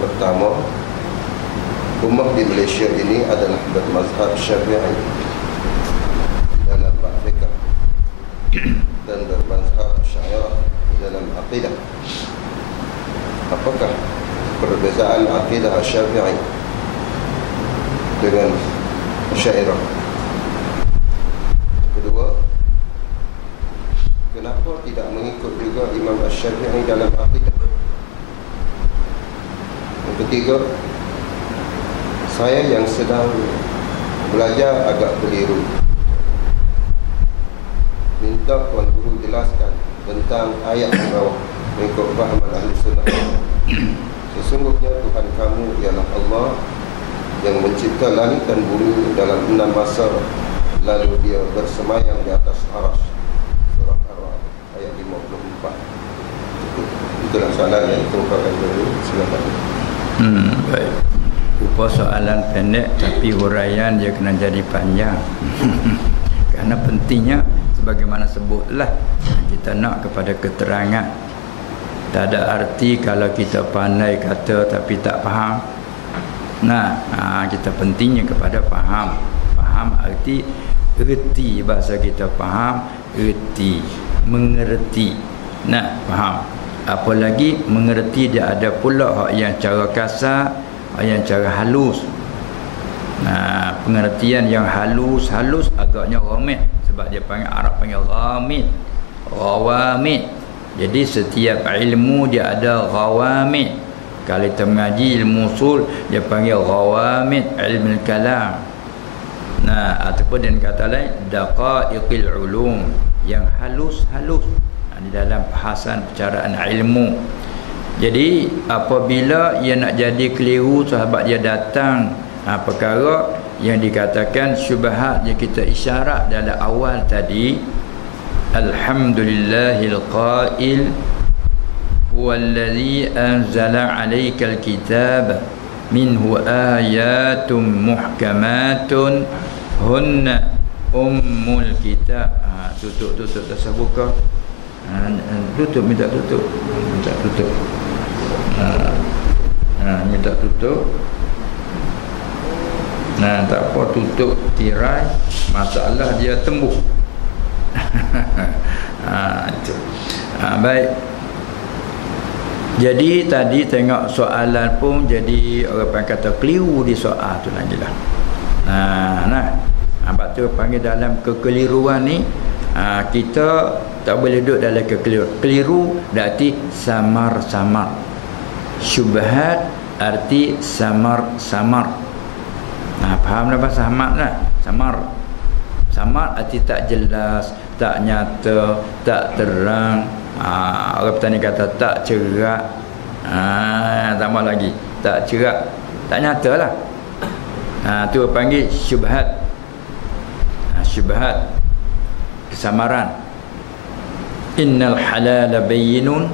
pertama, ummah di Malaysia ini adalah bermazhab Syafi'i dalam bab fiqh dan bermazhab Asy'ariyah dalam akidah. Apakah perbezaan akidah Syafi'i dengan Asy'ariyah? Kedua, kenapa tidak mengikut juga Imam Asy-Syafi'i dalam akidah? Yang ketiga, saya yang sedang belajar agak keliru. Minta Tuan Guru jelaskan tentang ayat di bawah mengikut fahaman Ahli Sunnah. Sesungguhnya Tuhan kamu ialah Allah yang mencipta langit dan bumi dalam 6 masa, lalu dia bersemayam di atas arasy. Surah Ar-Ra'd ayat 54. Itulah soalan yang dikemukakan dulu. Silakan. Baik. Rupa soalan pendek tapi huraian dia kena jadi panjang. Karena pentingnya sebagaimana sebutlah, kita nak kepada keterangan. Tak ada arti kalau kita pandai kata tapi tak faham. Kita pentingnya kepada faham. Faham arti erti, bahasa kita faham, erti, mengerti. Faham. Apalagi mengerti dia ada pula hak yang cara kasar, hak yang cara halus. Pengertian yang halus agaknya ghamid, sebab dia panggil Arab panggil ghamid, ghawamid. Jadi setiap ilmu dia ada ghawamid. Kalau kita mengaji ilmu usul, dia panggil ghawamid ilmu kalam. Ataupun dengan kata lain daqaiqil ulum, yang halus di dalam bahasan percaraan ilmu. Jadi apabila ia nak jadi keliru, sahabat dia datang perkara yang dikatakan syubhat yang kita isyarat dalam awal tadi, alhamdulillahil qail huwallazi anzala 'alaikal kitab minhu ayatun muhkamatun hunna ummul kitab. Tutup tak usah buka. Tutup, minta tutup. Minta tutup. Tak apa, tutup tirai, masalah dia tembus. Itu. Baik. Jadi tadi tengok soalan pun jadi orang kata keliru di soal tu lagi lah. Sebab tu panggil dalam kekeliruan ni, kita tak boleh duduk dalam kekeliruan. Keliru berarti samar-samar. Syubhat arti samar-samar. Faham dah bahasa samar lah. Samar arti tak jelas, tak nyata, tak terang. Orang petani kata tak cerak. Tambah lagi, tak cerak, tak nyata lah. Tu panggil syubhat. Syubhat, kesamaran. Innal halala bayyinun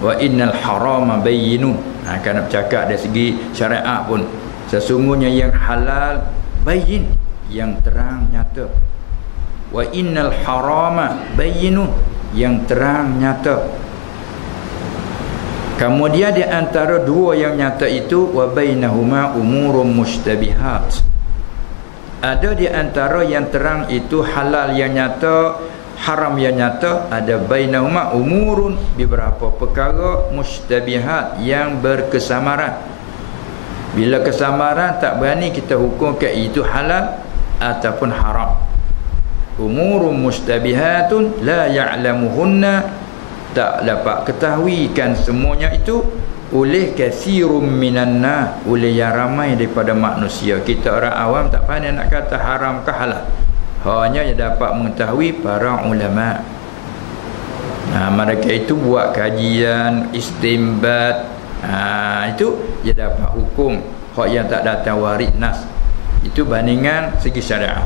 wa innal harama bayyinun. Kalau bercakap dari segi syariat pun, sesungguhnya yang halal bayyin, yang terang nyata. Wa innal harama bayyinun, yang terang nyata. Kemudian di antara dua yang nyata itu, wa bainahuma umurun mushtabihat. Ada di antara yang terang itu halal yang nyata, haram yang nyata. Ada bainahuma umurun, beberapa perkara mushtabihat, yang berkesamaran. Bila kesamaran tak berani kita hukum ke itu halal ataupun haram. Umurun mushtabihatun la ya'lamuhunna, tak dapat ketahuikan semuanya itu oleh katsirum minan nas, oleh yang ramai daripada manusia. Kita orang awam tak pandai nak kata haram ke halal. Hanya yang dapat mengetahui para ulama. Mereka itu buat kajian, istinbat. Itu dia dapat hukum. Hak yang tak datang warid nas. Itu bandingan segi syariat.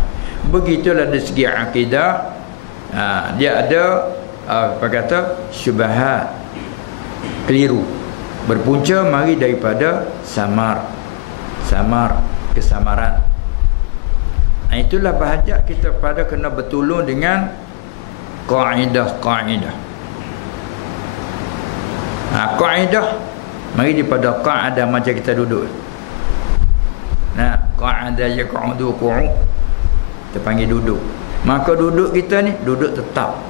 Begitulah dari segi akidah. Dia ada apa kata syubhat, keliru, berpunca mari daripada samar, kesamaran. Itulah bahajat kita pada kena bertolong dengan kaedah. Kaedah Mari daripada qa'ada macam kita duduk. Nah, qa'ada yaq'udu qu'ud. Kita panggil duduk. Maka duduk kita ni duduk tetap.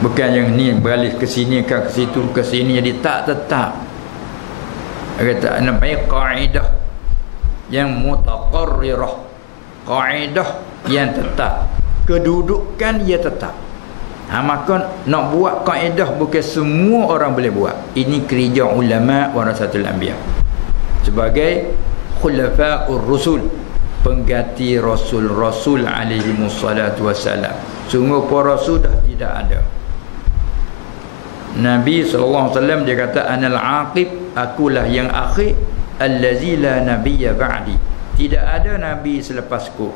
Bukan yang ni beralih ke sini ke situ ke sini, jadi tak tetap. Kata namanya qa'idah yang mutaqarrirah. Qa'idah yang tetap. Kedudukan ia tetap. Maka nak buat kaedah bukan semua orang boleh buat. Ini kerja ulama warasatul anbiya. Sebagai khulafa'ur rusul, pengganti rasul-rasul alaihi wassalatu wassalam. Sungguh para rasul dah tidak ada. Nabi SAW dia kata anal aqib, akulah yang akhir, allazi la nabiyya ba'di. Tidak ada nabi selepasku.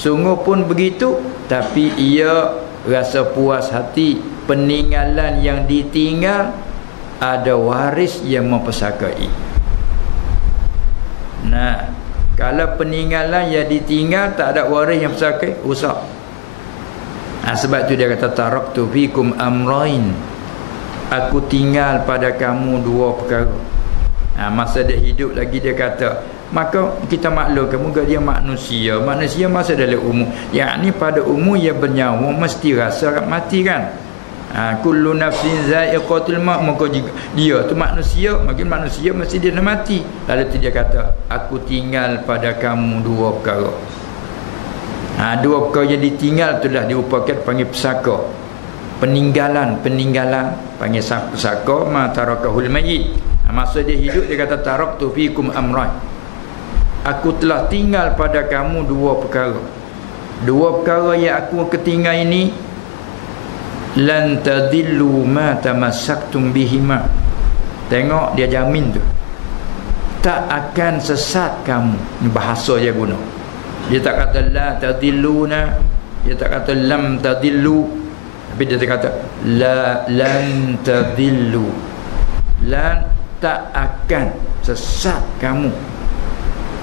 Sungguh pun begitu, tapi ia rasa puas hati peninggalan yang ditinggal ada waris yang mempersakai. Nah, kalau peninggalan yang ditinggal tak ada waris yang mempersakai, rusak. Sebab tu dia kata taraktu fikum amrain, aku tinggal pada kamu dua perkara. Masa dia hidup lagi dia kata, maka kita maklum kamu dia manusia masa dalam umur, yakni pada umur yang bernyawa mesti rasa mati kan. Kullu nafsin za'iqatul maut, maka dia tu manusia, makin manusia mesti dia nak mati. Lalu tu dia kata aku tinggal pada kamu dua perkara. Dua perkara yang ditinggal tu dah diupakan panggil pesaka. Peninggalan panggil pesaka, ma tarakahul mayyit. Masa dia hidup dia kata taraktu fikum amran, aku telah tinggal pada kamu dua perkara. Dua perkara yang aku ketinggal ini, lan tadillu ma tamassaktum bihima. Tengok dia jamin tu, tak akan sesat kamu. Ini bahasa dia guna. Dia tak kata la tadilluna, dia tak kata lam tadillu, tapi dia kata lan tadillu. Lan, tak akan sesat kamu.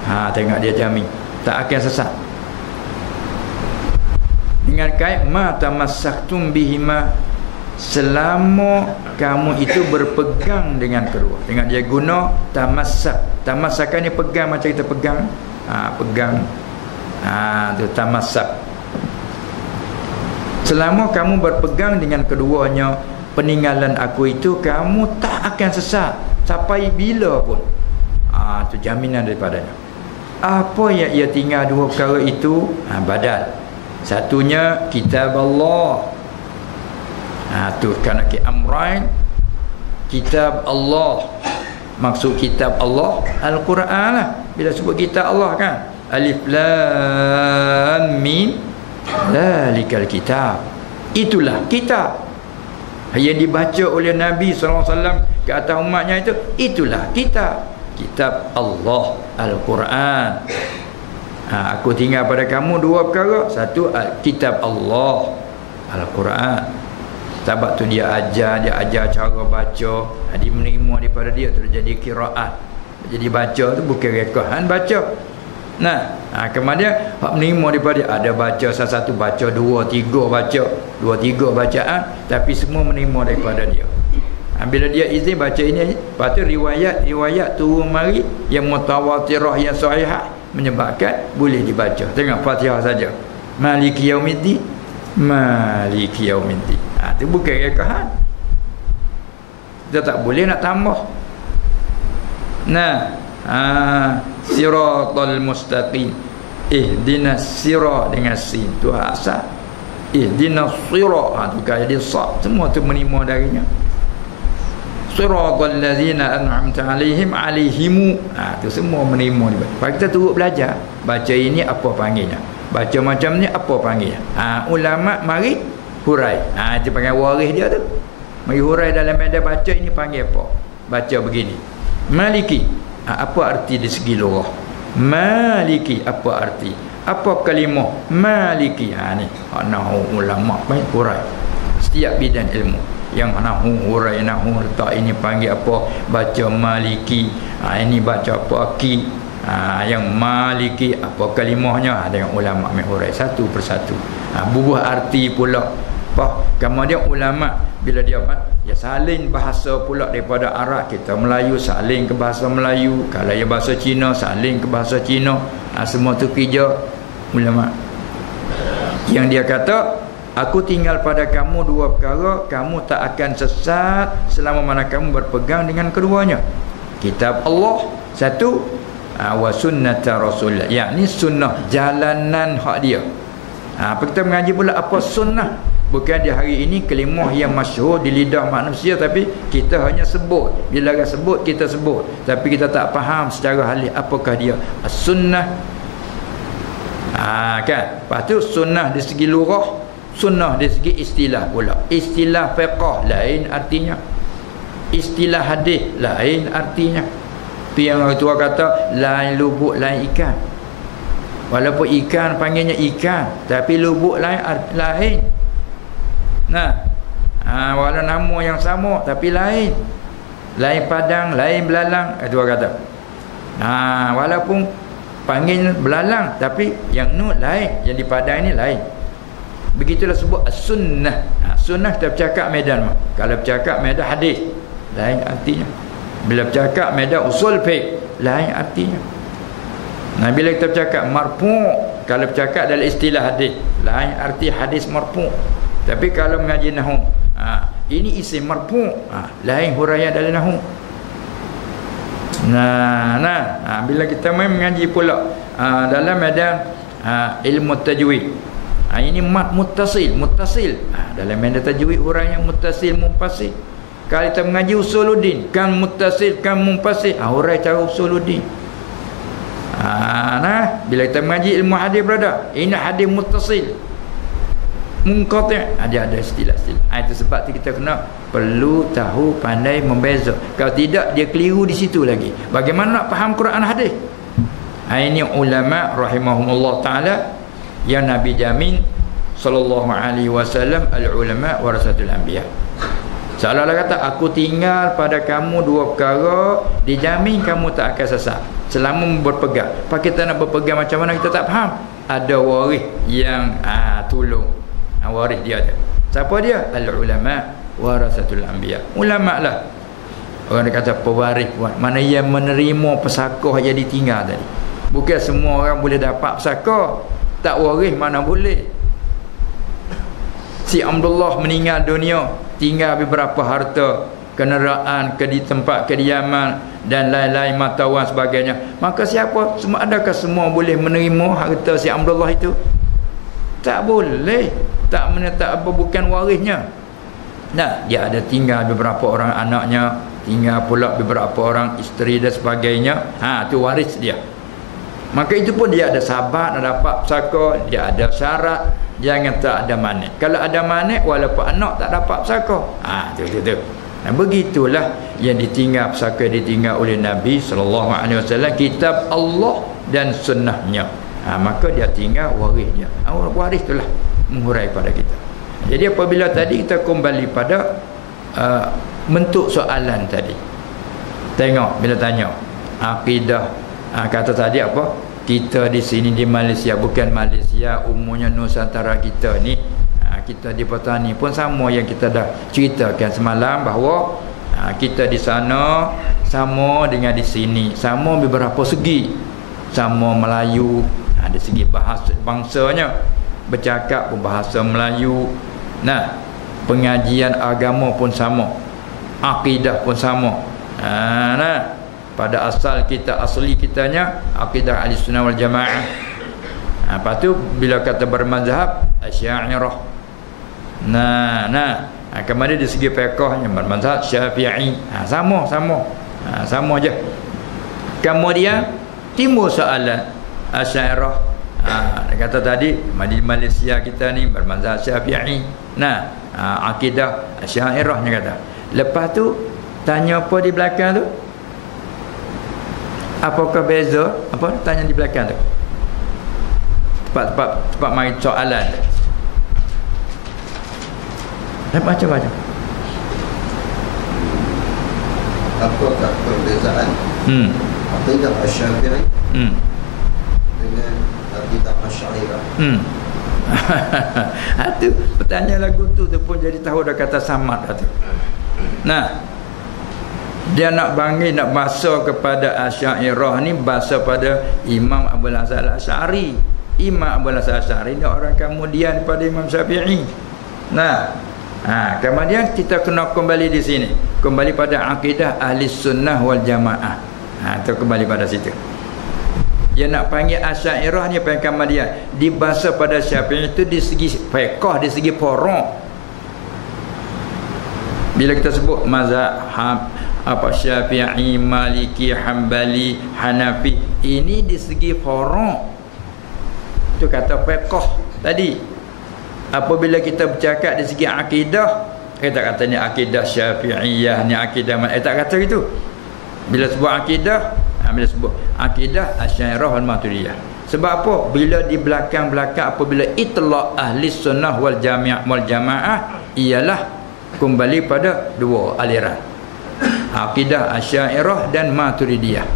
Tengok dia jamin tak akan sesat. Dengan kait ma tamassaktum bihima, selama kamu itu berpegang dengan kedua. Tengok dia guna tamassak. Tamassakan ni pegang macam kita pegang. Pegang. Tu tamassak. Selama kamu berpegang dengan keduanya, peninggalan aku itu kamu tak akan sesat sampai bila pun. Tu jaminan daripadanya. Apa yang ia tinggal dua perkara itu? Badal. Satunya kitab Allah. Tu kerana amrain, kitab Allah. Maksud kitab Allah Al-Quran lah. Bila sebut kitab Allah kan, Alif Lam Mim, zalikal kitab. Itulah kitab yang dibaca oleh Nabi SAW ke atas umatnya itu. Itulah kitab. Kitab Allah Al-Quran. Aku tinggal pada kamu dua perkara. Satu, kitab Allah Al-Quran. Sebab tu dia ajar cara baca. Dia menerima daripada dia tu jadi qiraat. Jadi baca tu bukan rekohan baca. Kemudian hak menerima daripada dia, ada baca satu baca, dua tiga bacaan, tapi semua menerima daripada dia. Bila dia izin baca ini, lepas tu riwayat turun mari yang mutawatirah yang sahihah menyebabkan boleh dibaca. Tengok Fatihah saja. Maliki yaumiddin, Maliki yaumiddin. Itu bukan rekahan. Kita tak boleh nak tambah. Siratal mustaqim, ihdinas sirat dengan sin tu asal. Ihdinas sirat tu kan jadi sa, semua tu menerima darinya. Siratal ladzina an'amta alaihim tu semua menerima dia. Kalau kita turut belajar, baca ini apa panggilnya, baca macam ni apa panggilnya. Ulama mari hurai. Dia panggil waris dia tu. Mari hurai dalam medan baca ini panggil apa? Baca begini. Maliki, apa arti di segi lughah? Maliki apa arti? Apa kalimah maliki? Ni nahu ulama baik hurai. Setiap bidang ilmu yang nahu hurai, nahu letak ini panggil apa, baca maliki. Ini baca apa aki. Yang maliki apa kalimahnya, dengan ulama menghurai satu persatu. Bubuh arti pula. Kemudian ulama bila dia Ya salin bahasa pula daripada Arab, kita Melayu salin ke bahasa Melayu, kalau yang bahasa Cina salin ke bahasa Cina. Semua tu kerja ulama. Yang dia kata, aku tinggal pada kamu dua perkara, kamu tak akan sesat selama mana kamu berpegang dengan keduanya. Kitab Allah satu, wa sunnata Rasulullah, yakni sunnah jalanan hak dia. Apa kita mengaji pula apa sunnah? Bukan di hari ini kalimah yang masyhur di lidah manusia, tapi kita hanya sebut. Bila orang sebut, kita sebut, tapi kita tak faham secara halus apakah dia as-sunnah. Kan? Lepas tu sunnah di segi lurah, sunnah di segi istilah pula. Istilah fiqh lain artinya, istilah hadis lain artinya. Tu yang orang tua kata lain lubuk lain ikan. Walaupun ikan panggilnya ikan, tapi lubuk lain lain. Walau nama yang sama tapi lain. Lain padang, lain belalang, itu orang kata. Walaupun panggil belalang, tapi yang nu lain, yang di padang ini lain. Begitulah sebut sunnah. Sunnah kita bercakap medan. Kalau bercakap medan hadis, lain artinya. Bila bercakap medan usul fiqh, lain artinya. Bila kita bercakap marfu', kalau bercakap dalam istilah hadis, lain arti hadis marfu'. Tapi kalau mengaji nahwu, ini isim marfu', lain huraian dalam nahwu. Bila kita mengaji pula dalam medan ilmu tajwid, ini mat muttasil. Dalam medan tajwid huraian muttasil munfasil. Kalau kita mengaji usuluddin, kan muttasil kan munfasil, hurai cara usuluddin. Bila kita mengaji ilmu hadis berada, ini hadis muttasil, munqati', ada istilah-istilah. Itu sebab tu kita kena perlu tahu, pandai membeza. Kalau tidak, dia keliru di situ lagi. Bagaimana nak faham Quran hadis? Ini ulama rahimahumullah taala yang Nabi jamin sallallahu alaihi wasallam, al ulama warasatul anbiya. Seolah-olah kata, aku tinggal pada kamu dua perkara, dijamin kamu tak akan sesat selama berpegang. Pak kita nak berpegang macam mana kita tak faham. Ada waris yang tolong. Waris dia ada. Siapa dia? Al-ulama warasatul anbiya. Ulama lah. Orang dia kata pewaris, mana yang menerima pesakah yang ditinggal tadi. Bukan semua orang boleh dapat pesakah. Tak waris mana boleh. Si Abdullah meninggal dunia, tinggal beberapa harta, kenderaan, di tempat kediaman dan lain-lain, matawan sebagainya. Maka siapa? Adakah semua boleh menerima harta si Abdullah itu? Tak boleh. Tak apa, bukan warisnya. Dia ada tinggal beberapa orang anaknya, tinggal pula beberapa orang isteri dan sebagainya. Tu waris dia. Maka itu pun dia ada sahabat nak dapat pesaka, dia ada syarat. Jangan tak ada manik. Kalau ada manik, walaupun anak tak dapat pesaka. Tu. Begitulah yang ditinggal pesaka, ditinggal oleh Nabi SAW, kitab Allah dan sunnahnya. Maka dia tinggal waris dia. Waris itulah menghurai pada kita. Jadi apabila tadi kita kembali pada bentuk soalan tadi, tengok bila tanya akidah, kata tadi apa? Kita di sini di Malaysia, bukan Malaysia, umumnya Nusantara kita ni, kita di petani pun sama yang kita dah ceritakan semalam, bahawa kita di sana sama dengan di sini, sama beberapa segi. Sama Melayu, dari segi bahasa bangsanya, bercakap pun bahasa Melayu. Pengajian agama pun sama, akidah pun sama. Pada asal kita, asli kitanya akidah Ahlussunnah wal Jamaah. Lepas tu bila kata bermazhab Asy'ariyah. Kemudian di segi fiqhnya bermazhab Syafi'i. Sama je. Kemudian timbul soalan Asy'ariyah. Kata tadi di Malaysia kita ni bermazhab Syafi'i. Akidah Asy'ariyah kata. Lepas tu tanya apa di belakang tu? Apakah beza? Apa tanya di belakang tu? Tempat mai soalan. Baca. Apakah perbezaan akidah Asy-Syafi'i dengan akidah Asy'ariyah? Itu pertanyaan lagu tu pun jadi tahu dah kata samad dah tu. Nah, dia nak bangkit, nak basa kepada Asy'ariyah ni, basa pada Imam Abul Hasan Al-Asy'ari. Imam Abul Hasan Al-Asy'ari ni orang kemudian pada Imam Syafi'i. Nah, kemudian kita kena kembali di sini, kembali pada akidah ahli sunnah wal jamaah. Tu kembali pada situ. Dia nak panggil Asy'ariyah ni panggil kemudian dibahasa pada Syafi'i itu di segi fiqh, di segi forok. Bila kita sebut mazhab Syafi'i, Maliki, Hambali, Hanafi, ini di segi furu'. Itu kata fiqh tadi. Apabila kita bercakap di segi akidah, kita kata ni akidah Syafi'iyah, ni akidah tak kata gitu. Bila sebut akidah, bila sebut akidah Asy'ariyah wal Maturidiyah. Sebab apa? Bila di belakang-belakang apabila itlaq ahli sunnah wal jamaah ialah kembali pada dua aliran, akidah Asy'ariyah dan Maturidiyah.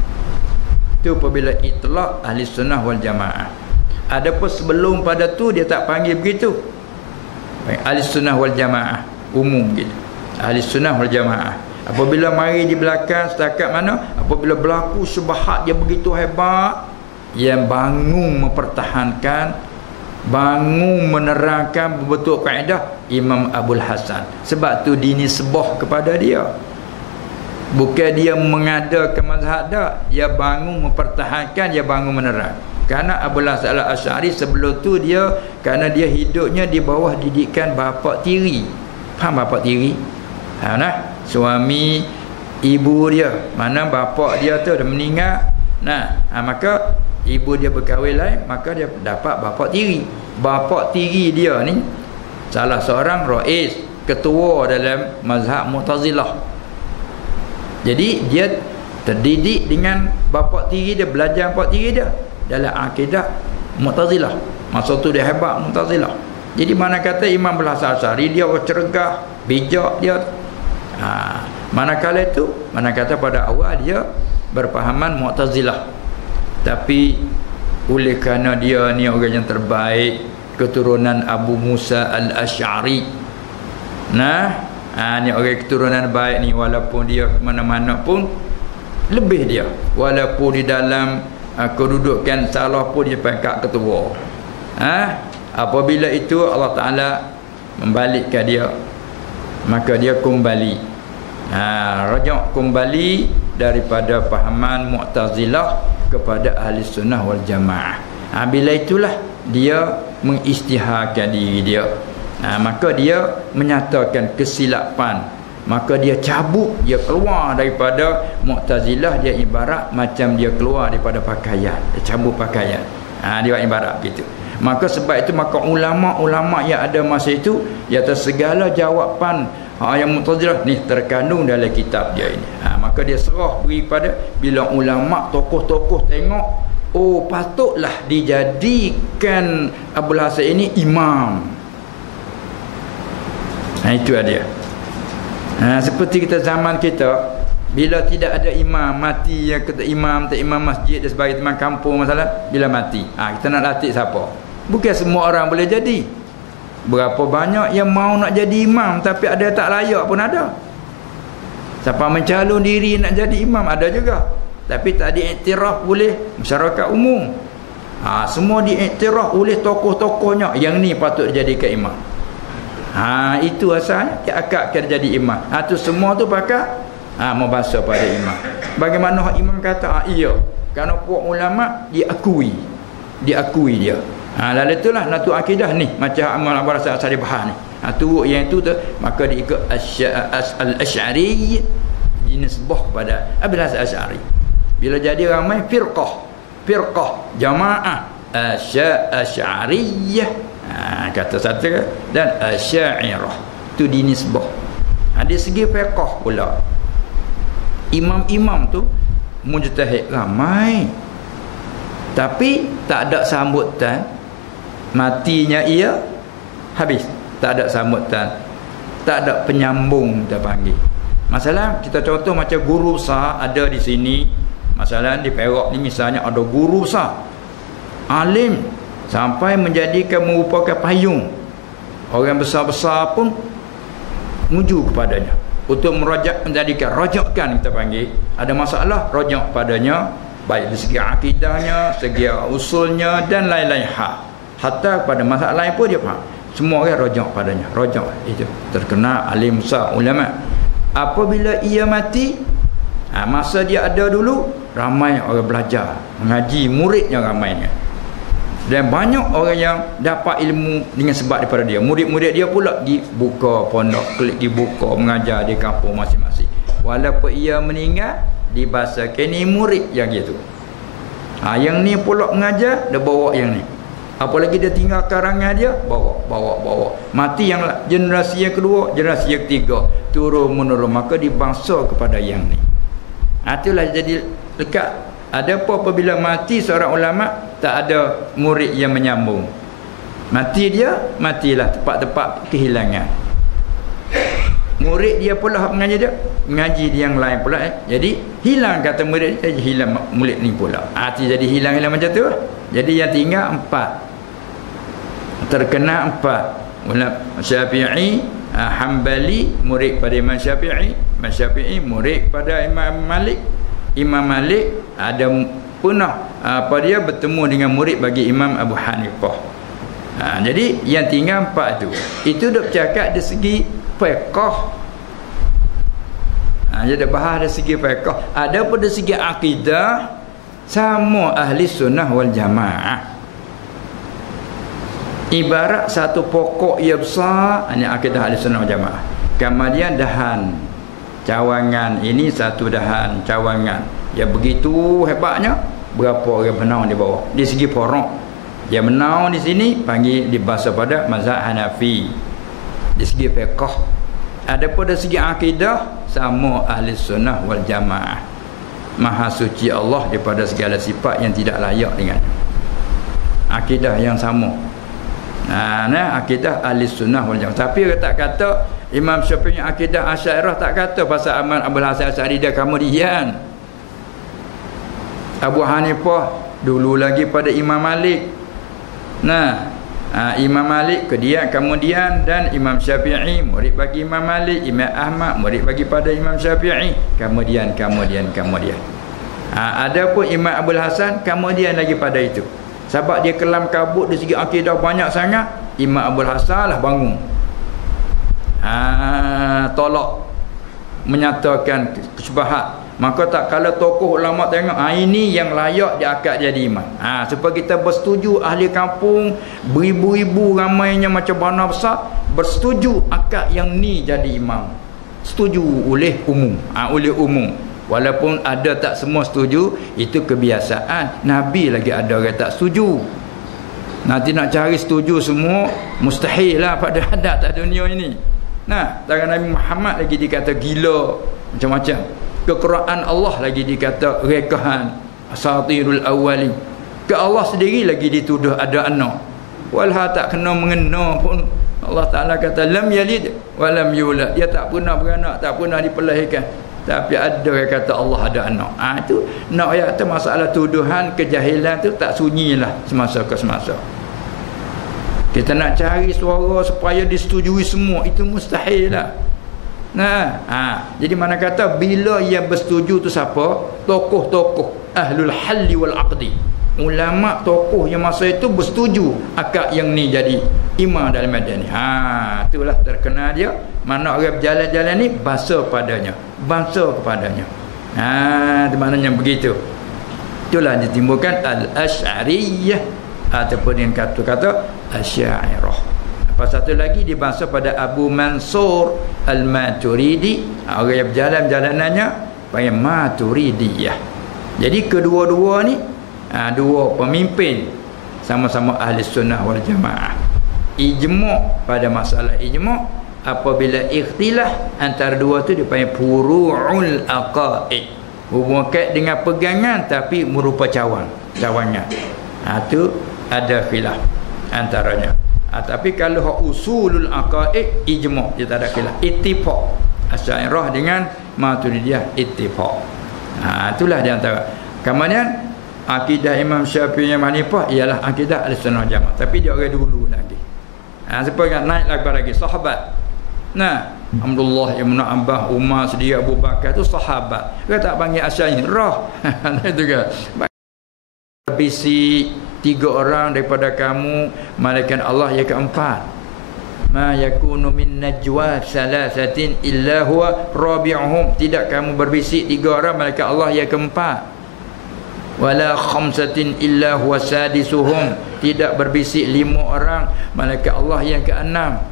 Itu apabila itlaq ahli sunnah wal jamaah. Adapun sebelum pada tu dia tak panggil begitu. Ahli sunnah wal jamaah umum gitu. Ahli sunnah wal jamaah. Apabila mari di belakang setakat mana? Apabila berlaku syubhat dia begitu hebat, yang bangun mempertahankan, bangun menerangkan betul kaedah Imam Abul Hasan. Sebab tu dinisbah kepada dia. Bukan dia mengadakan mazhab dah, dia bangun mempertahankan, dia bangun menerang. Karena Abul Hasan Al-Asy'ari sebelum tu dia, kerana dia hidupnya di bawah didikan bapa tiri. Faham bapa tiri? Suami ibu dia, mana bapa dia tu dah meninggal. Maka ibu dia berkahwin lain, maka dia dapat bapa tiri. Bapa tiri dia ni salah seorang rais, ketua dalam mazhab Mu'tazilah. Jadi dia terdidik dengan bapa tiri dia, belajar bapa tiri dia dalam akidah Mu'tazilah. Masa tu dia hebat Mu'tazilah. Jadi mana kata Imam Abul Hasan Al-Asy'ari dia cergah, bijak dia. Manakala itu, mana kata pada awal dia berpahaman Mu'tazilah. Tapi oleh kerana dia ni orang yang terbaik, keturunan Abu Musa Al-Asy'ari. Ni orang keturunan baik ni, walaupun dia mana-mana pun lebih dia. Walaupun di dalam kedudukan salah pun dia pangkat ketua. Apabila itu Allah Ta'ala membalikkan dia, maka dia kembali rajak kembali daripada pahaman Mu'tazilah kepada ahli sunnah wal jamaah. Bila itulah dia mengisytiharkan diri dia. Maka dia menyatakan kesilapan, maka dia cabut, dia keluar daripada Mu'tazilah. Dia ibarat macam dia keluar daripada pakaian, dia cabut pakaian. Dia ibarat begitu. Maka sebab itu maka ulama-ulama yang ada masa itu, di atas segala jawapan yang Mu'tazilah ni terkandung dalam kitab dia ini. Maka dia serah beri pada, bila ulama tokoh-tokoh tengok, oh patutlah dijadikan Abul Hasan ini imam. Itu dia. Seperti kita zaman kita, bila tidak ada imam, mati yang kata imam, tak imam masjid dan sebagai teman kampung masalah, bila mati, kita nak latih siapa? Bukan semua orang boleh jadi. Berapa banyak yang mau nak jadi imam, tapi ada tak layak pun ada. Siapa mencalon diri nak jadi imam, ada juga. Tapi tak diiktiraf oleh masyarakat umum. Semua diiktiraf oleh tokoh-tokohnya, yang ni patut dijadikan imam. Itu asalnya dia akadkan jadi imam. Tu semua tu pakai membahasa pada imam. Bagaimana imam kata? Iya. Kerana puak ulama diakui dia. Lalu itulah natu akidah ni macam amal Abul Hasan Al-Asy'ari bahas ni. Turut yang itu tu, maka diikut Al-Asy'ari dinisbah pada Abul Hasan Al-Asy'ari. Bila jadi ramai firqah jamaah Asy'ariyah, kata satu dan Asy'ariyah tu dinisbah. Di segi fiqh pula, imam-imam tu mujtahid ramai, tapi tak ada sambutan. Matinya ia habis, tak ada sambutan, tak ada penyambung kita panggil. Masalah kita contoh macam guru besar ada di sini. Masalah di Perak ni misalnya ada guru besar, alim sampai menjadikan merupakan payung. Orang besar-besar pun menuju kepadanya. untuk merajak, menjadikan rajakkan kita panggil, ada masalah rajak padanya, baik dari segi akidahnya, segi usulnya dan lain-lain hal. Hatta pada masalah lain pun dia faham. Semua orang rajak padanya. Rajak itu terkenal alim besar ulama. Apabila ia mati, masa dia ada dulu, ramai orang belajar, mengaji, muridnya ramainya. Dan banyak orang yang dapat ilmu dengan sebab daripada dia. Murid-murid dia pula pergi buka pondok, pergi buka mengajar di kampung masing-masing. Walaupun ia meninggal, dibahasakan ni murid yang gitu. Yang ni pula mengajar, dia bawa yang ni. Apalagi dia tinggal karangan dia, bawa. Mati yang generasi yang kedua, generasi yang ketiga, turun menurun, maka dibangsa kepada yang ni. Itulah jadi dekat. Adapun apabila mati seorang ulama, tak ada murid yang menyambung. Mati dia, matilah tepat-tepat kehilangan. Murid dia pula mengaji dia, mengaji dia yang lain pula. Jadi hilang kata murid dia, jadi hilang murid ni pula. Jadi hilang-hilang macam tu. Jadi yang tinggal 4. Terkena 4. Ulama Syafi'i, Hambali murid pada Imam Syafi'i, Imam Syafi'i murid pada Imam Malik. Imam Malik ada pernah dia bertemu dengan murid bagi Imam Abu Hanifah. Jadi yang tinggal 4 tu. Itu duk bercakap dari segi fiqh. Jadi bahas dari segi fiqh. Ada pada segi akidah, sama ahli sunnah wal jamaah. Ibarat satu pokok yang besar, ini akidah ahli sunnah wal jamaah. Kemudian dahan, cawangan, ini satu dahan cawangan. Dia begitu hebatnya, berapa orang menang di bawah. Di segi porok, dia menang di sini, panggil dibahas pada mazhab Hanafi. Di segi fiqh. Ada pada segi akidah, sama ahli sunnah wal jamaah. Maha suci Allah daripada segala sifat yang tidak layak dengannya. Akidah yang sama. Akidah ahli sunnah wal jamaah. Tapi orang tak kata Imam Syafi'i akidah Asy'ariyah, tak kata pasal Ahmad Abul Hasan Asy'ari dia kemudian. Abu Hanifah dulu lagi pada Imam Malik. Imam Malik kemudian dan Imam Syafi'i murid bagi Imam Malik, Imam Ahmad murid bagi pada Imam Syafi'i, kemudian. Adapun Imam Abul Hasan kemudian lagi pada itu. Sebab dia kelam kabut di segi akidah banyak sangat, Imam Abul Hasan lah bangun. Tolak menyatakan kesyubahat. Maka tak kala tokoh ulama tengok ini yang layak diangkat jadi imam. Supaya kita bersetuju, ahli kampung beribu-ribu ramainya macam bana besar bersetuju angkat yang ni jadi imam. Setuju oleh umum. Oleh umum. Walaupun ada tak semua setuju, itu kebiasaan. Nabi lagi ada orang tak setuju. Nanti nak cari setuju semua mustahil lah pada adat dunia ini. Tangan Nabi Muhammad lagi dikata gila macam-macam. Ke-Quran Allah lagi dikata rekahan, asatirul awwalin. Ke Allah sendiri lagi dituduh ada anak. Walha tak kena mengena pun. Allah Ta'ala kata lam yalid wa lam yulad. Dia tak pernah beranak, tak pernah dipelahirkan. Tapi ada yang kata Allah ada anak. Itu nak ayat tu masalah tuduhan kejahilan tu tak sunyilah semasa ke semasa. Kita nak cari suara supaya disetujui semua, itu mustahil lah. Jadi mana kata bila yang bersetuju tu siapa? Tokoh-tokoh ahlul halli wal aqdi. Ulama tokoh yang masa itu bersetuju akak yang ni jadi imam dalam medan ni. Itulah terkenal dia. Mana orang berjalan-jalan ni bangsa kepadanya. Itu maknanya begitu. Itulah ditimbulkan al-Asy'ariyah ataupun yang kata Asy'ariyah. Lepas satu lagi dibahasa pada Abu Mansur Al-Maturidi. Orang yang berjalan-jalanannya panggil Maturidiyah. Jadi kedua-dua ni dua pemimpin sama-sama ahli sunnah wal jamaah. Ijma' pada masalah ijma', apabila ikhtilaf antara dua tu dipanggil furu'ul aqaid. Hubungan kait dengan pegangan tapi merupa cawangan. Itu ada khilaf antaranya. Tapi kalau hak usulul aqaid ijma' dia tak ada khilaf. Ittifaq. Asy'ariyah dengan Maturidiyah ittifaq. Itulah di antara. Kemudian akidah Imam Syafi'i yang Hanifah ialah akidah Ahlussunnah Jamaah. Tapi dia orang dulu lagi. Supaya naik lagi sahabat. Abdullah Ibn Abbas, Umar, Siddiq, Abu Bakar tu sahabat. Dia tak panggil Asy'ariyah. Itu kan. Berbisik 3 orang daripada kamu, malaikat Allah yang keempat. Ma yakunu min najwa salasatin illa huwa rabi'uhum. Tidak kamu berbisik 3 orang, malaikat Allah yang keempat. Wala khamsatin illa huwa sadisuhum. Tidak berbisik 5 orang, malaikat Allah yang keenam.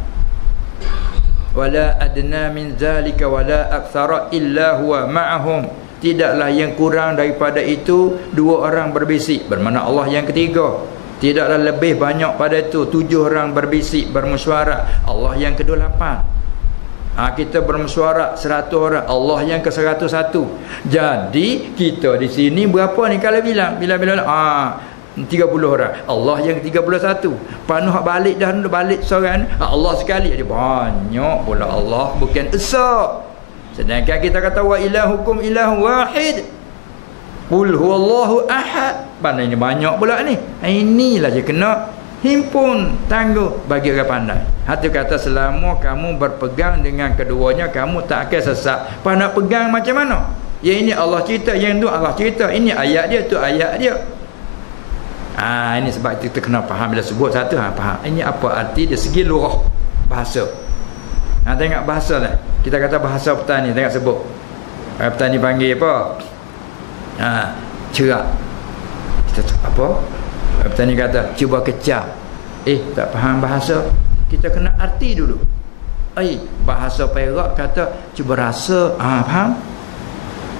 Wala adna min zalika wala aktsara illa huwa ma'ahum. Tidaklah yang kurang daripada itu 2 orang berbisik, bermakna Allah yang ketiga. Tidaklah lebih banyak pada itu 7 orang berbisik bermesyuarat, Allah yang ke-8. Kita bermesyuarat 100 orang, Allah yang ke-101. Jadi kita di sini berapa ni kalau bilang? Bila 30 orang, Allah yang ke-31. Panuh balik dah balik seorang, Allah sekali. Jadi banyak pula Allah, bukan esa. Sedangkan kita kata wa ilahukum ilahu wahid. Qul huwallahu ahad. Pandai ni banyak pula ni. Inilah je kena himpun, tangguh bagi orang pandai. Hati kata selama kamu berpegang dengan keduanya, kamu tak akan sesat. Pandai pegang macam mana? Ya ini Allah cerita, yang tu Allah cerita. Ini ayat dia, tu ayat dia. Ini sebab kita kena faham. Bila sebut satu, faham. Ini apa arti dari segi lurah bahasa. Tengok bahasa lah. Kita kata bahasa petani, tengok sebut. Petani panggil apa? Cerak. Kita apa? Petani kata cuba kecap. Tak faham bahasa, kita kena arti dulu. Bahasa Perak kata cuba rasa. Faham?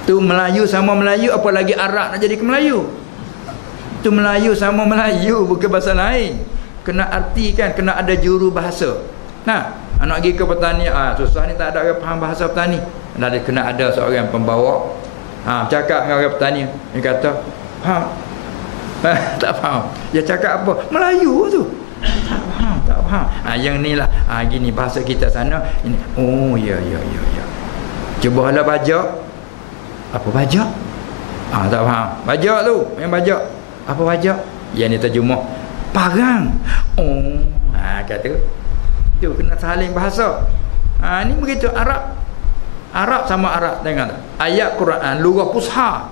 Tu Melayu sama Melayu, apa lagi Arab nak jadi ke Melayu? Tu Melayu sama Melayu, bukan bahasa lain. Kena artikan, kena ada juru bahasa. Anak pergi ke petani, susah ni tak ada orang faham bahasa petani. Ada kena ada seorang pembawa. Cakap dengan orang petani, dia kata, faham? Tak faham. Dia cakap apa? Melayu tu. Tak faham. Yang ni lah, gini bahasa kita sana. Ini. Oh, ya. Cuba lah bajak. Apa bajak? Tak faham. Bajak tu, yang bajak. Apa bajak? Yang ni terjemah parang. Kata tu kena saling bahasa. Ni begitu Arab sama Arab, tengok tak? Ayat Quran lugah Fusha.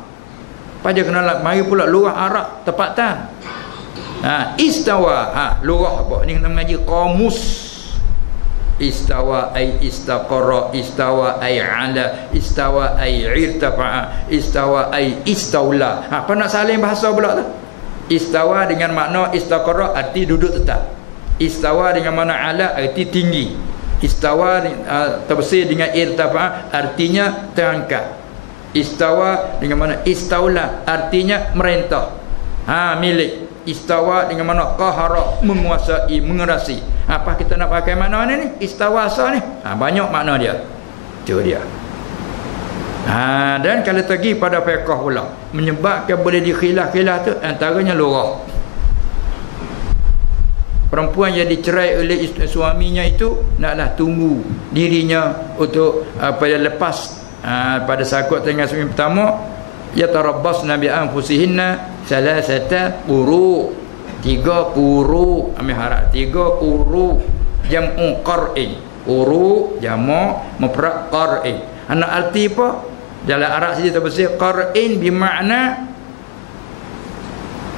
Pada kena mari pula lugah Arab tepatan. Istawa, lugah apa? Ni kena mengaji kamus. Istawa ay istaqara, istawa ay ala, istawa ay irtafa'a, istawa ay istaula. Apa nak saling bahasa pula tu? Istawa dengan makna istaqara, arti duduk tetap. Istawa dengan makna ala, arti tinggi. Istawa tafsir dengan irtafa'a, artinya terangkat. Istawa dengan mana istaula, artinya merentah, milik. Istawa dengan mana qahara, menguasai, mengerasi. Apa kita nak pakai makna ni? Istawasa ni banyak makna dia. Itu dia. Dan kalau pergi pada fiqh pula, menyebabkan boleh dikhilaf-khilaf tu antaranya lurah. Perempuan yang dicerai oleh suaminya itu naklah tunggu dirinya untuk lepas pada sakut tengah suami pertama, yatarabbasna bi anfusihinna salasata quru. 3 quru, ambil harap 3 quru, jam'u qar'in. Quru jamak mufrad qar'in. Anak arti apa? Dalam Arab saja terbersih qar'in bermakna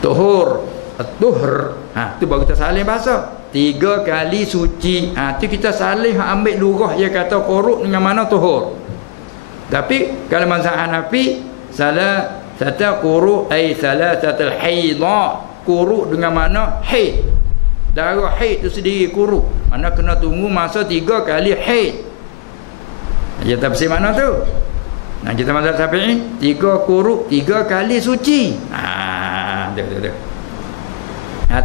tuhur, at-tuhr. Tu baru kita salih bahasa. 3 kali suci. Tu kita salih ambil lurah yang kata quru dengan mana tuhur. Tapi kalau mazhab Hanafi, salah satu quru ay salasatul haidha. Quru dengan makna haid. Darah haid tu sendiri quru. Mana kena tunggu masa 3 kali haid. Dia tafsir makna tu. Kita mazhab Syafi'i 3 quru 3 kali suci. Betul.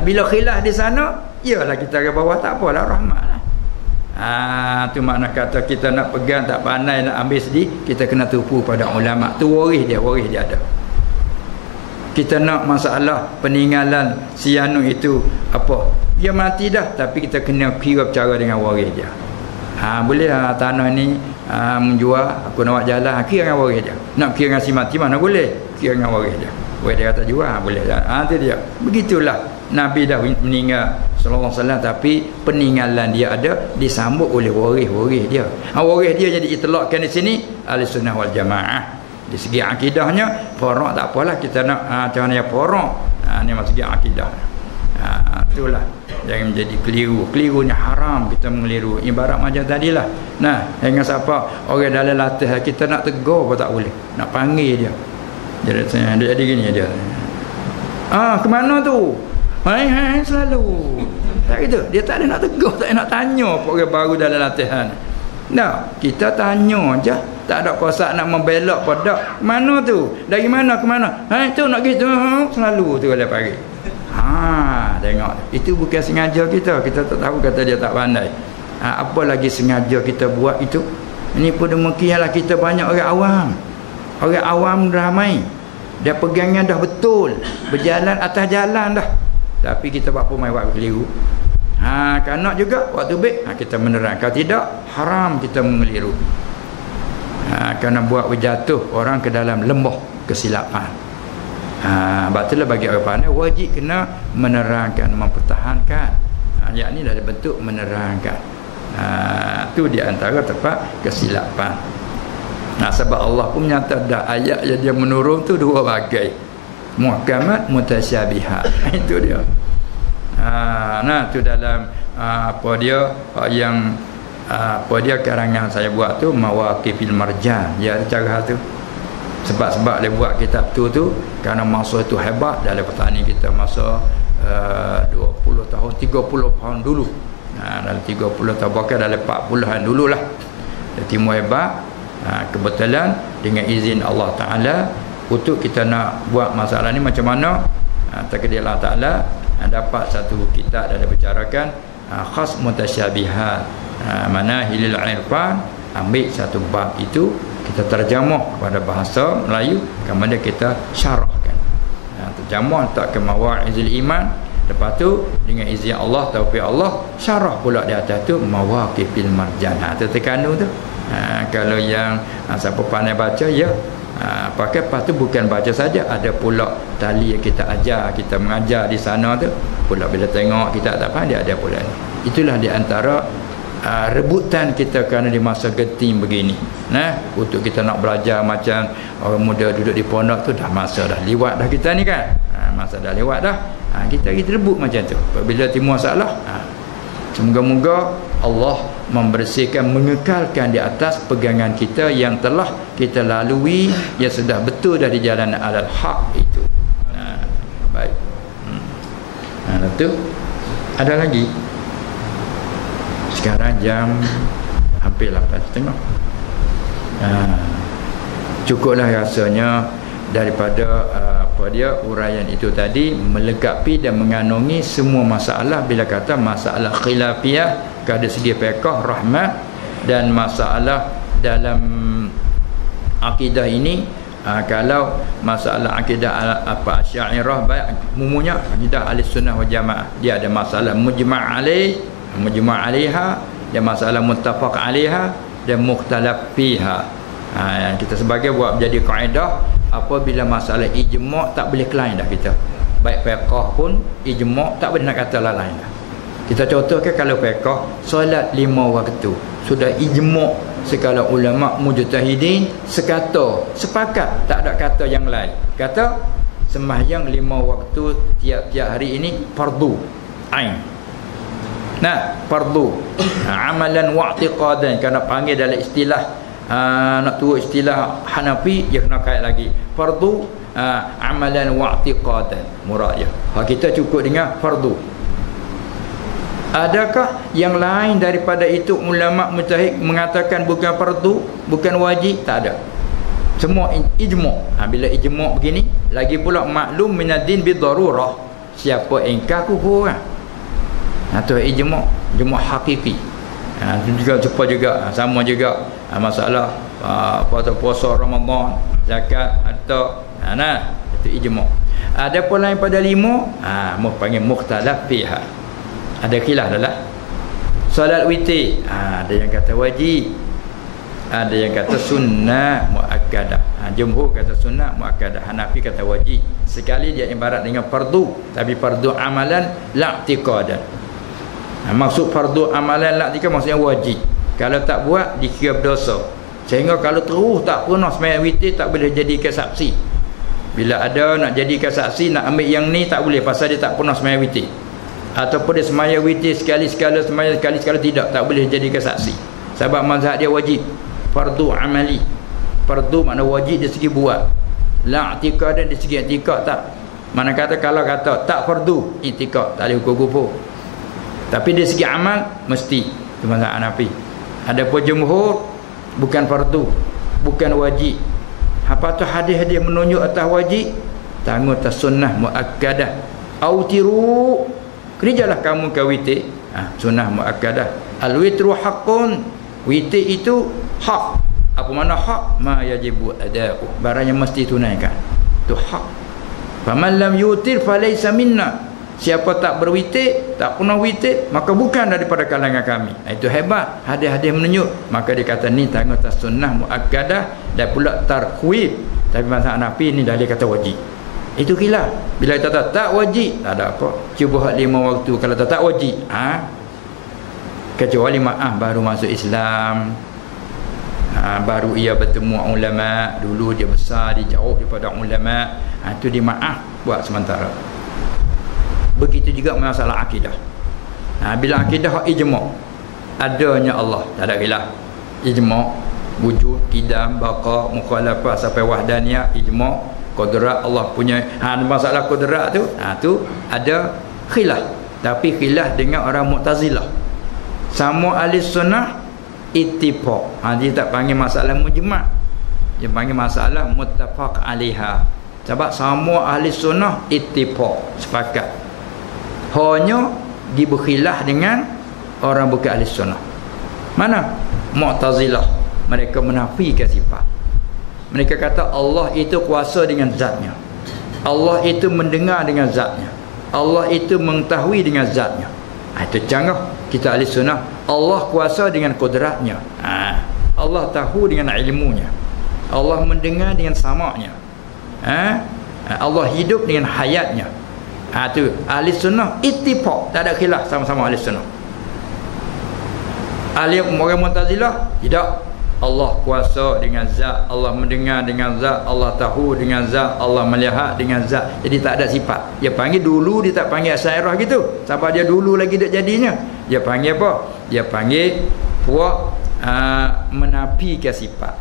Bila khilaf di sana, iyalah kita ke bawah, tak apalah, rahmatlah. Tu makna kata kita nak pegang tak pandai nak ambil sedih, kita kena tupu pada ulama. Tu waris dia ada. Kita nak masalah peninggalan si anu itu apa? Dia mati dah, tapi kita kena kira bercara dengan waris dia. Boleh tanah ni menjual, aku nak buat jalan, kira dengan waris dia. Nak kira dengan si mati mana boleh? Kira dengan waris dia. Waris dia kata jual, boleh. Itu dia. Begitulah Nabi dah meninggal sallallahu alaihi wasallam, tapi peninggalan dia ada disambut oleh waris-waris dia. Waris dia jadi itlaqkan di sini Ahlussunnah wal Jamaah. Di segi akidahnya porak tak apalah, kita nak macam mana ya porak. Ni masuk segi akidah. Itulah jangan menjadi kelirunya haram kita mengeliru. Ibarat macam tadilah. Nah, dengan siapa orang dalam latih kita nak tegur pun tak boleh, nak panggil dia. Jadi gini dia. Ke mana tu? Hai selalu. Tak gitu. Dia tak ada nak tegur, tak ada nak tanya apa orang baru dalam latihan. Nah, kita tanya aja. Tak ada kuasa nak membelok pada mana tu? Dari mana ke mana? Tu nak gitu. Selalu tu dia panggil. Tengok. Itu bukan sengaja kita. Kita tak tahu kata dia tak pandai. Apa lagi sengaja kita buat itu? Ini pun demikianlah, kita banyak orang awam. Orang awam ramai. Dia pegangnya dah betul. Berjalan atas jalan dah. Tapi kita buat apa main buat keliru. Kanak juga waktu baik kita menerang. Kalau tidak, haram kita mengeliru. Kerana buat berjatuh orang ke dalam lembah kesilapan. Betul bagi orang pandai wajib kena menerangkan, mempertahankan. Yang ini dari bentuk menerangkan. Itu di antara tempat kesilapan. Sebab Allah pun menyata dah ayat yang dia menurun tu dua bagai, muhkamat, mutasyabihat. Itu dia. Tu dalam apa dia yang apa dia karangan saya buat tu Mawaqifil Marjan. Ya cara tu. Sebab dia buat kitab tu kerana masa itu hebat dalam petani kita masa 20 tahun 30 tahun dulu. Dalam 30 tahun bahkan dalam 40-an dululah. Timur hebat. Kebetulan dengan izin Allah Ta'ala untuk kita nak buat masalah ni macam mana, takdir Allah Ta'ala dapat satu kitab dan dibicarakan khas mutasyabihat, manahilil irfan. Ambil satu bab itu kita terjemah kepada bahasa Melayu, kemudian kita syarahkan. Terjemah tak ke mawa'izil iman. Lepas tu dengan izin Allah, taufik Allah, syarah pula di atas tu Mawaqifil Marjan. Tu terkandung tu. Kalau yang siapa pandai baca ya, pakai lepas tu bukan baca saja, ada pula tali yang kita ajar, kita mengajar di sana tu pula. Bila tengok kita tak pandai, ada pula ni. Itulah di antara rebutan kita kerana di masa genting begini. Untuk kita nak belajar macam orang muda duduk di pondok tu, dah masa dah lewat dah kita ni kan. Masa dah lewat dah. Kita rebut macam tu. Bila timbul masalah, semoga-moga Allah membersihkan, mengekalkan di atas pegangan kita yang telah kita lalui, yang sudah betul dah di jalan alal haq itu. Baik. Itu ada lagi. Sekarang jam hampir 8:30. Cukuplah rasanya daripada uraian itu tadi, melengkapi dan mengandungi semua masalah. Bila kata masalah khilafiyah dari segi fiqh rahmat, dan masalah dalam akidah ini, kalau masalah akidah apa Asy'ariyah baik umumnya akidah Ahlussunnah wal Jamaah, dia ada masalah mujma' alaih, mujma' alaiha, dan masalah muttafaq alaiha dan mukhtalaf fiha. Kita sebagai buat menjadi kaedah, apabila masalah ijma' tak boleh kelain dah kita. Baik fiqh pun ijma' tak boleh nak kata lain dah. Kita contohkan kalau fiqh solat 5 waktu, sudah ijma' segala ulama mujtahidin sekata, sepakat, tak ada kata yang lain. Kata sembahyang 5 waktu tiap-tiap hari ini fardu ain. Fardu amalan wa i'tiqadan, kerana panggil dalam istilah nak turut istilah Hanafi, dia kena kait lagi fardu amalan wa i'tiqadan, murad dia. Kita cukup dengan fardu. Adakah yang lain daripada itu ulama mujtahid mengatakan bukan fardu, bukan wajib? Tak ada. Semua ijma'. Bila ijma' begini, lagi pula maklum minad-din bidarurah. Siapa ingkar kufur kan? Itu ijma', ijma' hakiki. Juga jumpa juga sama juga masalah puasa Ramadan, zakat atau itu ijma'. Ada pun lain pada 5, mau panggil mukhtalaf fiha. Ada khilaf adalah solat witir, ada yang kata wajib, Ada yang kata sunnah muakkadah. Jumhur kata sunnah muakkadah. Hanafi kata wajib. Sekali dia ibarat dengan fardu, tapi fardu amalan la i'tiqadan. Maksud fardu amalan la i'tiqad maksudnya wajib. Kalau tak buat dikira berdosa. Sehingga kalau terus tak pernah sembahyang witir tak boleh jadikan saksi. Bila ada nak jadikan saksi, nak ambil yang ni tak boleh pasal dia tak pernah sembahyang witir. Ataupun dia sembahyang witir sekali-sekala, sembahyang sekali-sekala tidak, tak boleh jadikan saksi. Sebab mazhab dia wajib. Fardu amali. Fardu makna wajib dari segi buat. La i'tiqad dan dari segi i'tiqad tak. Mana kata kalau kata tak fardu i'tiqad tak boleh hukum kufur. Tapi dari segi amal mesti. Itu mazhab Hanafi. Adapun jumhur bukan fardu, bukan wajib. Apa tu hadis-hadis menunjuk atas wajib, tangguh atas sunnah muakkadah. Autiru, kerjalah kamu ke witir. Sunnah muakkadah. Al-witru haqqun. Witir itu hak. Apa makna hak? Ma yajibu ada'u. Barang yang mesti tunaikan. Itu hak. Faman lam yutir falaysa minna. Siapa tak berwitir, tak pernah witir, maka bukan daripada kalangan kami. Itu hebat. Hadis-hadis menunjuk. Maka dia kata ni tangguh atas sunnah muakkadah dan pula tarkhwif. Tapi mazhab Hanafi ni dah dia kata wajib. Itu khilaf. Bila kita kata tak wajib, tak ada apa. Cuba hak 5 waktu kalau tak wajib. Kecuali maaf baru masuk Islam, baru ia bertemu ulama, dulu dia besar, dia jauh daripada ulama, itu dia maaf buat sementara. Begitu juga masalah akidah. Bila akidah ijma', adanya Allah, tak ada khilaf. Ijma', wujud, qidam, baqa, mukhalafah sampai wahdaniyah, ijma', qudrat Allah punya. Masalah qudrat tu, tu ada khilaf. Tapi khilaf dengan orang Mu'tazilah. Sama ahli sunnah ittifaq. Dia tak panggil masalah mujma', dia panggil masalah muttafaq alaiha. Sebab sama ahli sunnah ittifaq, sepakat. Hanya diberkhilaf dengan orang bukan ahli sunnah. Mana? Mu'tazilah. Mereka menafikan sifat. Mereka kata Allah itu kuasa dengan zatnya, Allah itu mendengar dengan zatnya, Allah itu mengetahui dengan zatnya. Itu canggah. Kita ahli sunnah, Allah kuasa dengan kudratnya, Allah tahu dengan ilmunya, Allah mendengar dengan samaknya, Allah hidup dengan hayatnya. Itu ahli sunnah ittifaq, tak ada khilaf, sama-sama ahli sunnah. Ahli orang Mu'tazilah tidak. Allah kuasa dengan zat, Allah mendengar dengan zat, Allah tahu dengan zat, Allah melihat dengan zat. Jadi tak ada sifat. Dia panggil dulu, dia tak panggil Asy'ariyah gitu. Sebab dia dulu lagi tak jadinya. Dia panggil apa? Dia panggil puak menafikan sifat.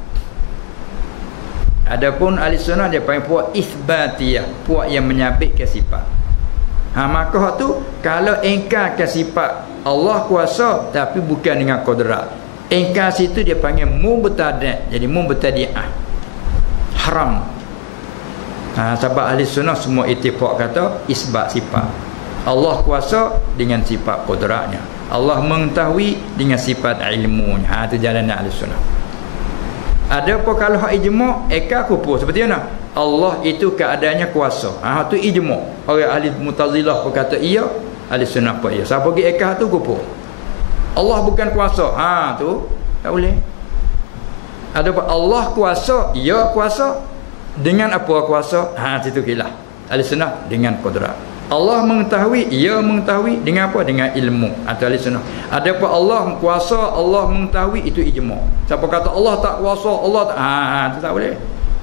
Adapun ahli sunnah dia panggil puak isbatiyah, puak yang menyabitkan sifat. Maka tu kalau engkarkan sifat Allah kuasa tapi bukan dengan qudrat, engkar situ dia panggil mubtadi'. Jadi mubtadi'ah, haram. Sebab ahli sunnah semua ittifaq kata isbat sifat. Allah kuasa dengan sifat qudratnya, Allah mengetahui dengan sifat ilmunya. Itu jalan ahli sunnah. Ada apa kalau hak ijma' eka kufur seperti mana? Allah itu keadaannya kuasa. Itu ijma'. Orang ahli Mu'tazilah berkata iya, ahli sunnah apa iya. Siapa pergi eka tu kufur. Allah bukan kuasa. Tu tak boleh. Ada apa? Allah kuasa, ya kuasa. Dengan apa kuasa? Situ khilaf. Ahli sunnah dengan qudrat. Allah mengetahui, ya mengetahui dengan apa? Dengan ilmu. Atau ahli sunnah. Ada apa? Allah kuasa, Allah mengetahui, itu ijma'. Siapa kata Allah tak kuasa, Allah tak, itu tak boleh.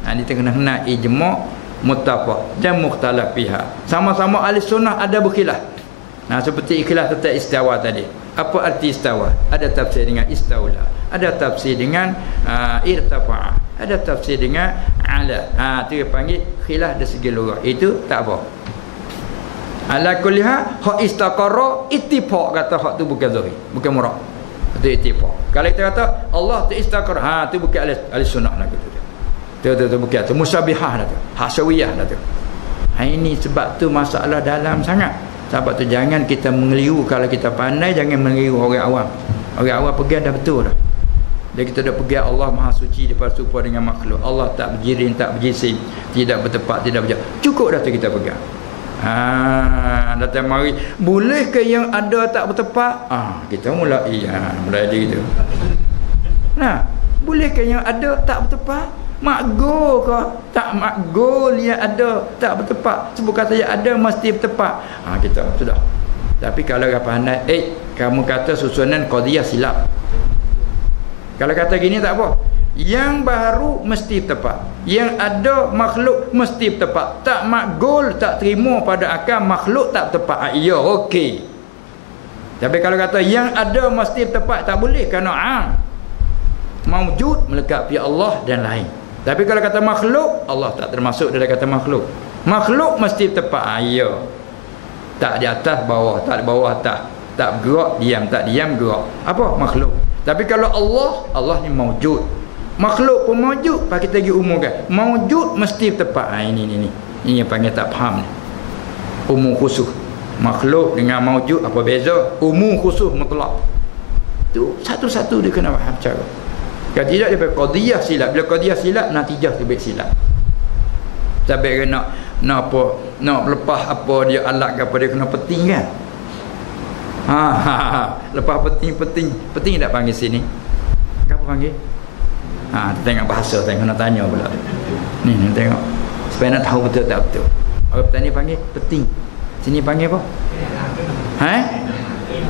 Ini kena ijma', muttafaq dan mukhtalaf fiha. Sama-sama ahli sunnah ada berkhilaf. Seperti ikhlas tentang istawa tadi. Apa arti istawa? Ada tafsir dengan istaula, ada tafsir dengan irtafa'a, ada tafsir dengan ala. Itu dia panggil khilaf dari segi lughah. Itu tak apa. Ala kulli hak istaqarra ittifaq, kata hak tu bukan zahir, bukan murad. Itu ittifaq. Kalau kita kata Allah tu istaqar, tu bukan ahli sunnah nak kata. Tu bukan, tu musyabihah dah tu, hasawiyah dah tu. Ini sebab tu masalah dalam sangat. Sebab tu jangan kita mengeliru. Kalau kita pandai, jangan mengeliru orang awam. Orang awam pegang dah betul dah. Dia kita dah pegang Allah Maha Suci daripada serupa dengan makhluk. Allah tak berjirim, tak berjisim, tidak bertepat, tidak berjauh. Cukup dah tu kita pegang. Datang mari, boleh ke yang ada tak bertepat? Kita mulai mulai dia gitu. Boleh ke yang ada tak bertepat? Makgul ke? Tak makgul yang ada tak bertepat. Sebut kata yang ada mesti bertepat. Kita sudah. Tapi kalau pandai, kamu kata susunan qadiyah silap. Kalau kata gini tak apa. Yang baru mesti tepat. Yang ada makhluk mesti tepat. Tak makgul, tak terima pada akal makhluk tak tepat. Ya, okey. Tapi kalau kata yang ada mesti tepat, tak boleh kerana maujud melekat pi Allah dan lain. Tapi kalau kata makhluk, Allah tak termasuk dalam kata makhluk. Makhluk mesti tepat. Ya. Tak di atas bawah, tak di bawah atas. Tak bergerak diam, tak diam gerak. Apa makhluk? Tapi kalau Allah ni maujud. Makhluk pun maujud. Pak kita pergi umumkan. Maujud mesti tepat. Ini yang panggil tak faham ni. Umum khusus. Makhluk dengan maujud apa beza? Umum khusus mutlak. Tu satu-satu dia kena faham cara. Kalau tidak dia qadiyah silap. Bila qadiyah silap, natijah lebih silap. Sampai kena nak lepas apa dia alat ke apa dia kena peting kan. Lepas peting tak panggil sini. Apa panggil? Tengok bahasa, tengok nak tanya pula. Ni tengok. Supaya nak tahu betul tak betul. Orang petani panggil peting. Sini panggil apa?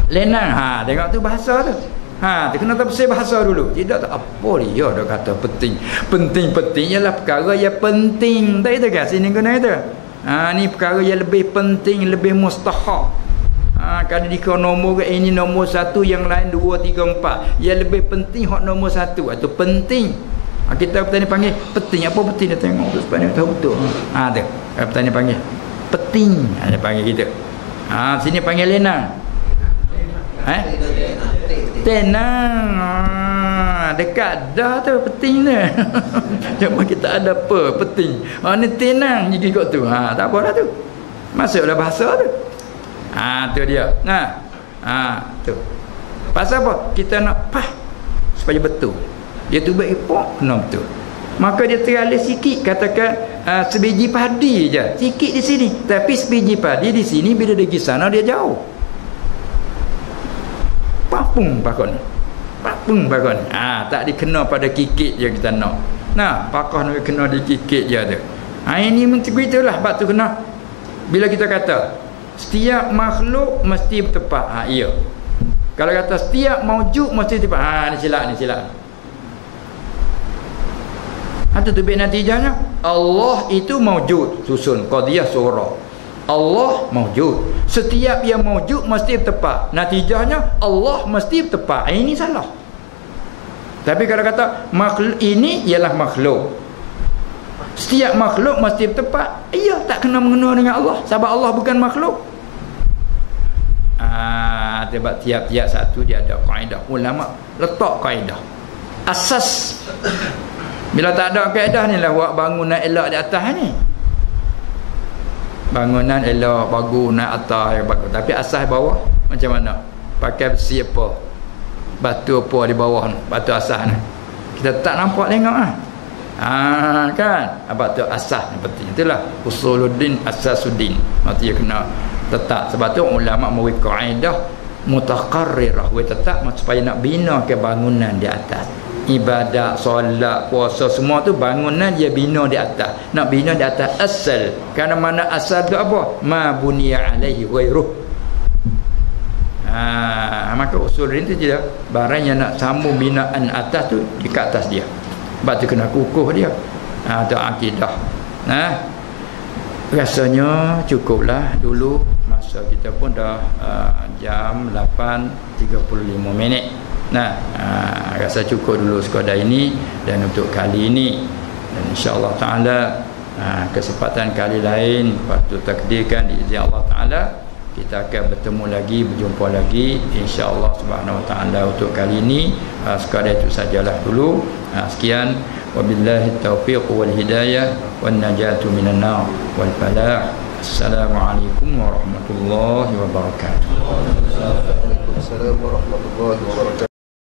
Lenang. Tengok tu bahasa tu. Dia kena tahu pasal bahasa dulu. Tidak tak apa dia dah kata penting. Penting ialah perkara yang penting. Tak itu kan? Sini guna itu. Ni perkara yang lebih penting, lebih mustahak. Kalau dikau nombor ini nombor 1, yang lain 2, 3, 4. Yang lebih penting hak nombor 1 atau penting. Kita petani panggil penting. Apa penting dia tengok tu supaya dia tahu betul. Tu. Petani panggil penting. Dia panggil kita. Sini panggil lenang. Tenang. Dekat dah tu penting tu. Cuma kita ada apa penting. Ni tenang gigi kau tu. Tak apa dah tu. Masuklah bahasa tu. Tu dia. Tu. Pasal apa? Kita nak supaya betul. Dia tu baik pok kena betul. Maka dia teralih sikit, katakan sebiji padi je. Sikit di sini. Tapi sebiji padi di sini bila dia pergi sana dia jauh. Papung pakon. Tak dikena pada kikit je kita nak. Pakah nak kena di kikit je tu. Ini begitulah bab tu kena. Bila kita kata setiap makhluk mesti tepat. Ya. Kalau kata setiap maujud mesti tepat. Ni silap. Itu tu natijahnya. Allah itu maujud. Susun qadiyah surah. Allah maujud. Setiap yang maujud mesti tepat. Natijahnya Allah mesti tepat. Ini salah. Tapi kalau kata makhluk ini ialah makhluk. Setiap makhluk mesti tepat. Ia tak kena mengena dengan Allah. Sebab Allah bukan makhluk. Sebab tiap-tiap satu dia ada kaedah. Ulama letak kaedah. Asas. Bila tak ada kaedah ni lah buat bangunan elok di atas ni. Bangunan elok, bagus, naik atas, bagus. Tapi asas bawah macam mana? Pakai besi apa? Batu apa di bawah ni? Batu asas ni. Kita tak nampak tengok kan? Batu asas ni penting. Itulah usuluddin asasuddin. Maksudnya kena tetap. Sebab tu ulama memberi kaedah mutaqarrirah. Tetap supaya nak bina ke bangunan di atas. Ibadat, solat, puasa semua tu bangunan dia bina di atas. Nak bina di atas asal. Kerana mana asal tu apa? Ma buniya alaihi ghairuh. Maka usul ini tu je. Barang yang nak sambung binaan atas tu di kat atas dia. Sebab tu kena kukuh dia. Tu akidah. Rasanya cukuplah dulu. Masa kita pun dah jam 8.35 minit. Rasa cukup dulu sekadar ini. Dan untuk kali ini, dan insya-Allah taala kesempatan kali lain waktu takdirkan diizin Allah taala kita akan bertemu lagi, berjumpa lagi insya-Allah subhanahu wa taala. Untuk kali ini sekadar itu sajalah dulu. Sekian, wabillahi taufiq wal hidayah wan najatu minan nar wal falah. Assalamualaikum warahmatullahi wabarakatuh. Assalamualaikum warahmatullahi wabarakatuh.